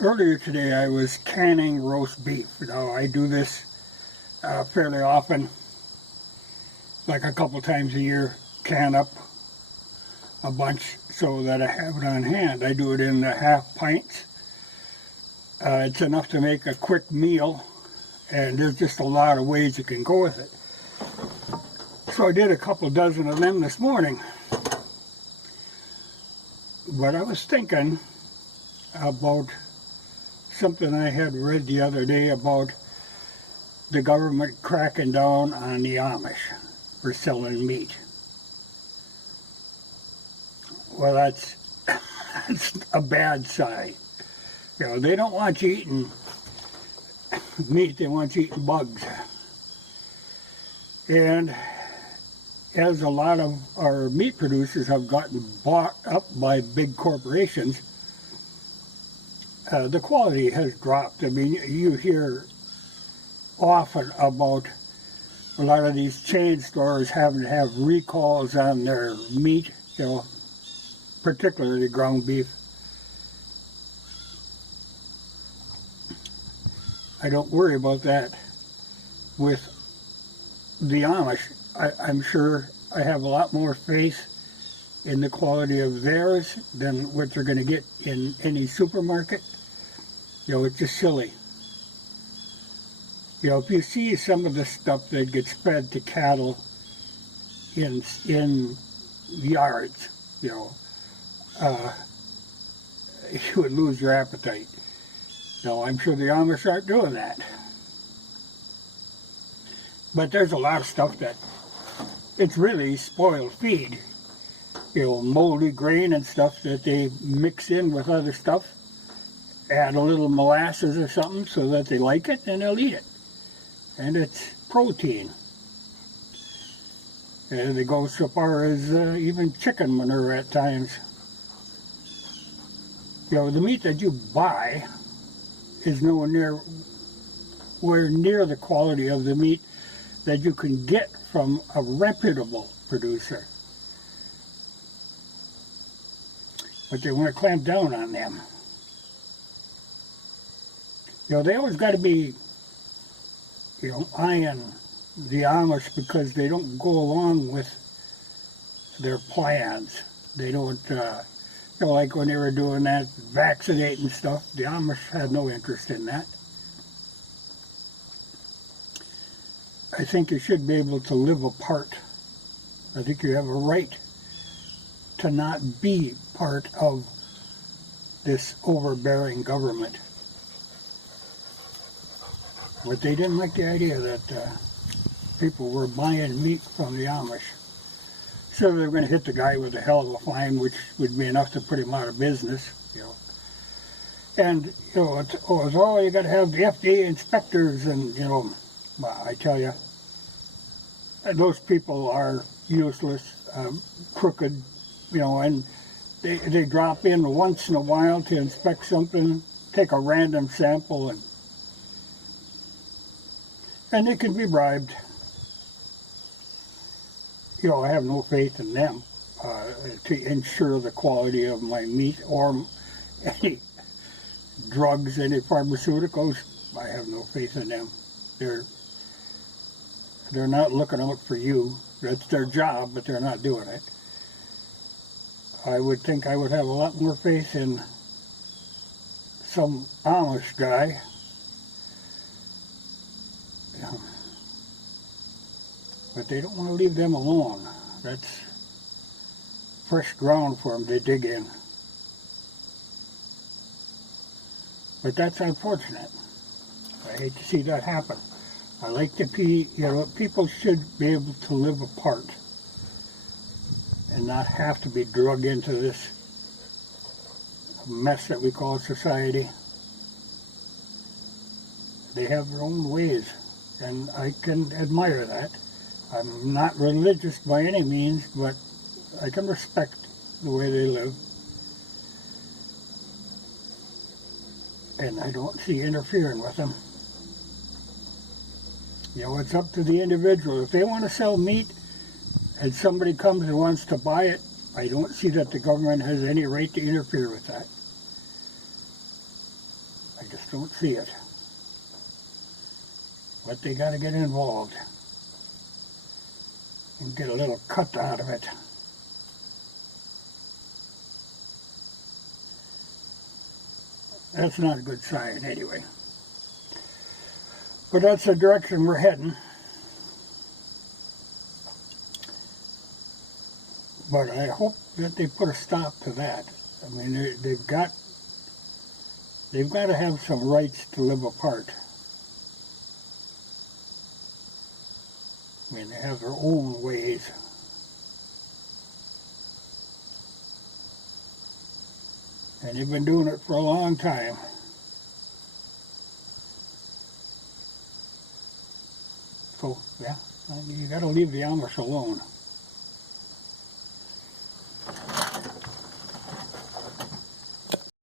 Earlier today I was canning roast beef. Now I do this fairly often, like a couple times a year, can up a bunch so that I have it on hand. I do it in half pints. It's enough to make a quick meal, and there's just a lot of ways you can go with it. So I did a couple dozen of them this morning. But I was thinking about something I had read the other day about the government cracking down on the Amish for selling meat. Well, that's a bad sign. You know, they don't want you eating meat, they want you eating bugs. And as a lot of our meat producers have gotten bought up by big corporations, the quality has dropped. I mean, you hear often about a lot of these chain stores having to have recalls on their meat, you know, particularly ground beef. I don't worry about that with the Amish. I'm sure I have a lot more faith in the quality of theirs than what you're going to get in any supermarket. You know, it's just silly. You know, if you see some of the stuff that gets fed to cattle in yards, you know, you would lose your appetite. No, I'm sure the Amish aren't doing that. But there's a lot of stuff that it's really spoiled feed. You know, moldy grain and stuff that they mix in with other stuff. Add a little molasses or something so that they like it and they'll eat it. And it's protein. And it goes so far as even chicken manure at times. You know, the meat that you buy is nowhere near the quality of the meat that you can get from a reputable producer. But they want to clamp down on them. You know, they always got to be, you know, eyeing the Amish because they don't go along with their plans. They don't, you know, like when they were doing that vaccinating stuff, the Amish had no interest in that. I think you should be able to live apart. I think you have a right to not be part of this overbearing government. But they didn't like the idea that people were buying meat from the Amish. So they were going to hit the guy with a hell of a fine, which would be enough to put him out of business, you know. And, you know, it's all you got to have the FDA inspectors and, you know, well, I tell you, those people are useless, crooked, you know, and they drop in once in a while to inspect something, take a random sample, and they can be bribed. You know, I have no faith in them to ensure the quality of my meat or any drugs, any pharmaceuticals. I have no faith in them. They're not looking out for you. That's their job, but they're not doing it. I would think I would have a lot more faith in some Amish guy. But they don't want to leave them alone. That's fresh ground for them to dig in. But that's unfortunate. I hate to see that happen. I like to be, you know, people should be able to live apart and not have to be drugged into this mess that we call society. They have their own ways, and I can admire that. I'm not religious by any means, but I can respect the way they live. And I don't see interfering with them. You know, it's up to the individual. If they want to sell meat and somebody comes and wants to buy it, I don't see that the government has any right to interfere with that. I just don't see it. But they got to get involved and get a little cut out of it. That's not a good sign anyway. But that's the direction we're heading. But I hope that they put a stop to that. I mean, they've got to have some rights to live apart. I mean, they have their own ways. And they've been doing it for a long time. So, yeah, you got to leave the Amish alone.